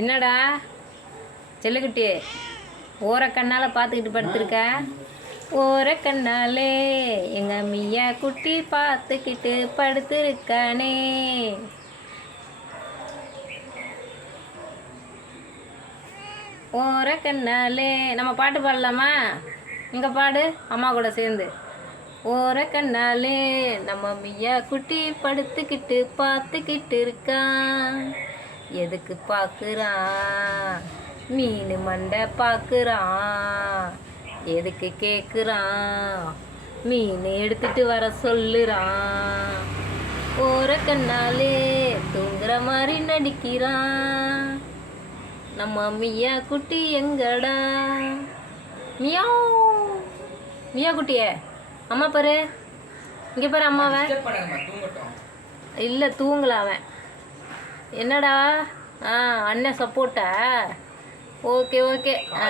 என்னடா? செல்லுக்குட்டி ஓர கண்ணால் பார்த்துக்கிட்டு படுத்திருக்க? ஓர கண்ணாலே எங்க மியா குட்டி பார்த்துக்கிட்டு படுத்துருக்கானே. ஓர கண்ணாலே நம்ம பாட்டு பாடலாமா? இங்கே பாடு அம்மா கூட சேர்ந்து. ஓர கண்ணாலே நம்ம மியா குட்டி படுத்துக்கிட்டு பார்த்துக்கிட்டு இருக்கான். எதுக்கு பார்க்குறான் மீன் மண்டை பார்க்குறான் எதுக்கு கேட்குறான் மீன் எடுத்துட்டு வர சொல்லுறான். ஓர கண்ணாலே தூங்குற மாதிரி நடிக்கிறான். நம்ம மியா குட்டி எங்கடா? மியாவ். மியா குட்டியே அம்மா பாரு. இங்கே பாரு அம்மாவை. இல்லை தூங்கல அவன். என்னடா? ஆ அண்ணன் சப்போர்ட்டா ஓகே ஓகே. ஆ.